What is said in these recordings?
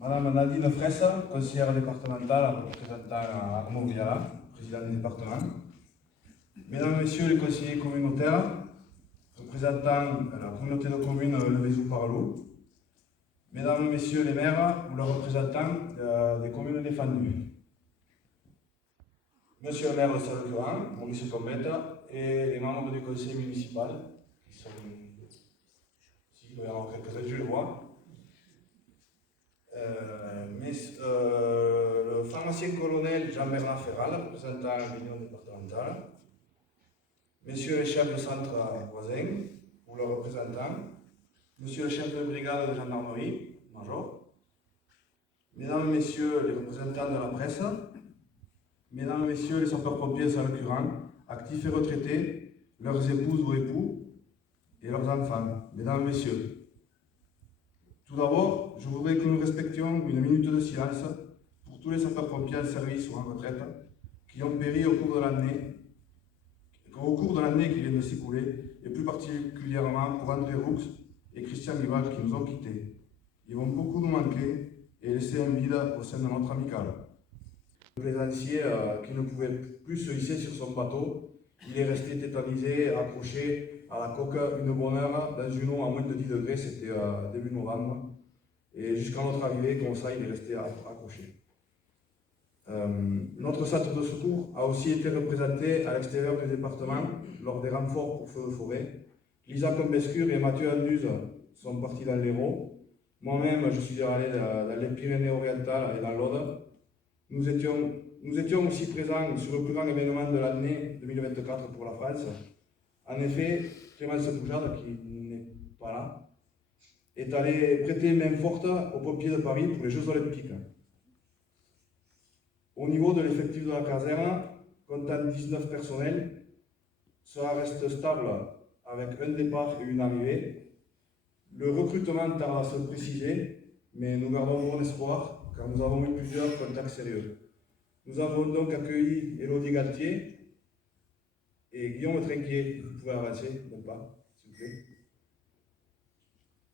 Madame Nadine Fraisse, conseillère départementale représentant Armand-Viala, président du département. Mesdames et Messieurs les conseillers communautaires, représentant la communauté de communes Le Vézou-Parlou. Mesdames et Messieurs les maires ou leurs représentants des communes défendues. Monsieur le maire de Salles-Curan, Maurice Combette, et les membres du conseil municipal, qui sont ici, il doit y en avoir quelques-uns, je le vois. Le pharmacien colonel Jean-Bernard Ferral, représentant l'Union départementale, messieurs les chefs de centre voisins ou leurs représentants, monsieur le chef de brigade de gendarmerie, major, mesdames et messieurs les représentants de la presse, mesdames et messieurs les sapeurs-pompiers de Salles-Curan, actifs et retraités, leurs épouses ou époux et leurs enfants, mesdames et messieurs. Tout d'abord, je voudrais que nous respections une minute de silence pour tous les sapeurs-pompiers en service ou en retraite qui ont péri au cours de l'année qui vient de s'écouler, et plus particulièrement pour André Roux et Christian Rivage qui nous ont quittés. Ils vont beaucoup nous manquer et laisser un vide au sein de notre amicale. Le plaisancier qui ne pouvait plus se hisser sur son bateau, il est resté tétanisé, accroché à la coque une bonne heure dans une eau à moins de 10 degrés, c'était début novembre. Et jusqu'à notre arrivée, comme ça, il est resté accroché. Notre centre de secours a aussi été représenté à l'extérieur du département lors des renforts pour feux de forêt. Lisa Combescure et Mathieu Anduse sont partis dans l'Hérault. Moi-même, je suis allé dans les Pyrénées-Orientales et dans l'Aude. Nous étions aussi présents sur le plus grand événement de l'année 2024 pour la France. En effet, Clémence Poujade, qui n'est pas là, est allé prêter main forte aux pompiers de Paris pour les Jeux Olympiques. Au niveau de l'effectif de la caserne, comptant 19 personnels, cela reste stable avec un départ et une arrivée. Le recrutement tend à se préciser, mais nous gardons bon espoir car nous avons eu plusieurs contacts sérieux. Nous avons donc accueilli Élodie Galtier et Guillaume Trinquier. Vous pouvez avancer, non pas, s'il vous plaît.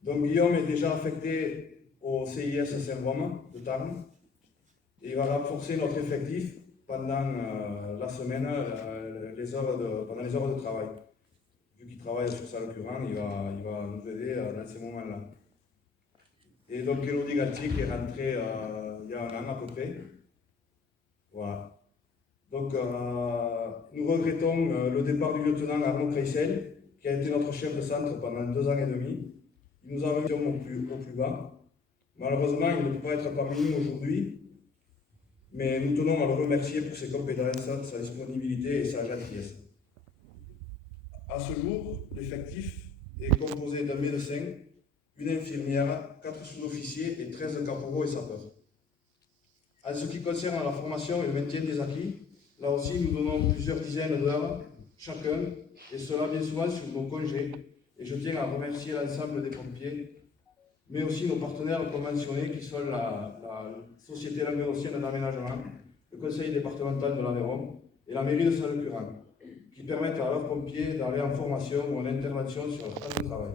Donc Guillaume est déjà affecté au CIS Saint-Rome de Tarn et il va renforcer notre effectif pendant la semaine, pendant les heures de travail. Vu qu'il travaille sur Salles-Curan, il va nous aider dans ces moments-là. Et donc Élodie Galtier qui est rentrée il y a un an à peu près. Voilà. Donc nous regrettons le départ du lieutenant Arnaud Creissel, qui a été notre chef de centre pendant 2 ans et demi. Il nous a remis au plus bas. Malheureusement, il ne peut pas être parmi nous aujourd'hui, mais nous tenons à le remercier pour ses compétences, sa disponibilité et sa gentillesse. À ce jour, l'effectif est composé d'un médecin, une infirmière, 4 sous-officiers et 13 caporaux et sapeurs. En ce qui concerne la formation et le maintien des acquis, là aussi nous donnons plusieurs dizaines d'heures chacun, et cela bien souvent sur nos congés. Et je tiens à remercier l'ensemble des pompiers, mais aussi nos partenaires conventionnés qui sont la Société languedocienne d'aménagement, le Conseil départemental de l'Aveyron et la mairie de Salles-Curan, qui permettent à leurs pompiers d'aller en formation ou en intervention sur leur temps de travail.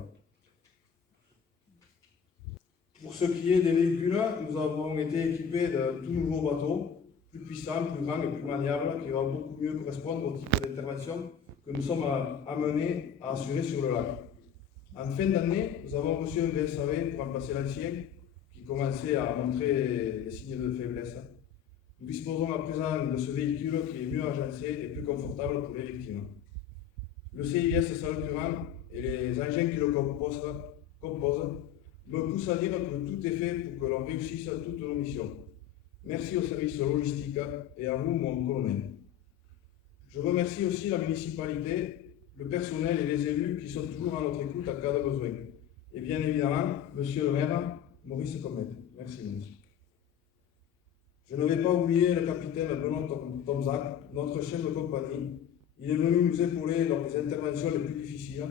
Pour ce qui est des véhicules, nous avons été équipés de tout nouveaux bateaux, plus puissants, plus grands et plus maniables, qui vont beaucoup mieux correspondre au type d'intervention que nous sommes amenés à assurer sur le lac. En fin d'année, nous avons reçu un VSAV pour remplacer l'ancien, qui commençait à montrer des signes de faiblesse. Nous disposons à présent de ce véhicule qui est mieux agencé et plus confortable pour les victimes. Le CIS Salles-Curan et les engins qui le composent me pousse à dire que tout est fait pour que l'on réussisse toutes nos missions. Merci au service logistique et à vous, mon colonel. Je remercie aussi la municipalité, le personnel et les élus qui sont toujours à notre écoute en cas de besoin. Et bien évidemment, monsieur le maire, Maurice Combette. Merci, monsieur. Je ne vais pas oublier le capitaine Benoît Tomzac, notre chef de compagnie. Il est venu nous épauler lors des interventions les plus difficiles.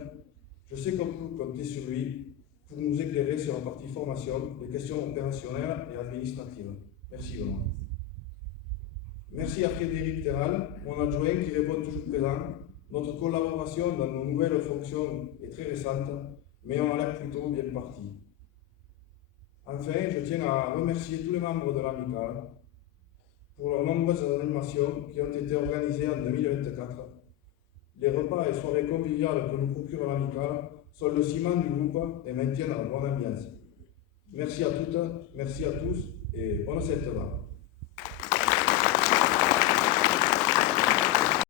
Je sais qu'on peut compter sur lui pour nous éclairer sur la partie formation, les questions opérationnelles et administratives. Merci Benoît. Merci à Frédéric Terral, mon adjoint qui répond toujours présent. Notre collaboration dans nos nouvelles fonctions est très récente, mais on a l'air plutôt bien parti. Enfin, je tiens à remercier tous les membres de l'amicale pour leurs nombreuses animations qui ont été organisées en 2024. Les repas et soirées conviviales que nous procure l'amicale sont le ciment du groupe et maintiennent la bonne ambiance. Merci à toutes, merci à tous et bonne Saint-Valentin.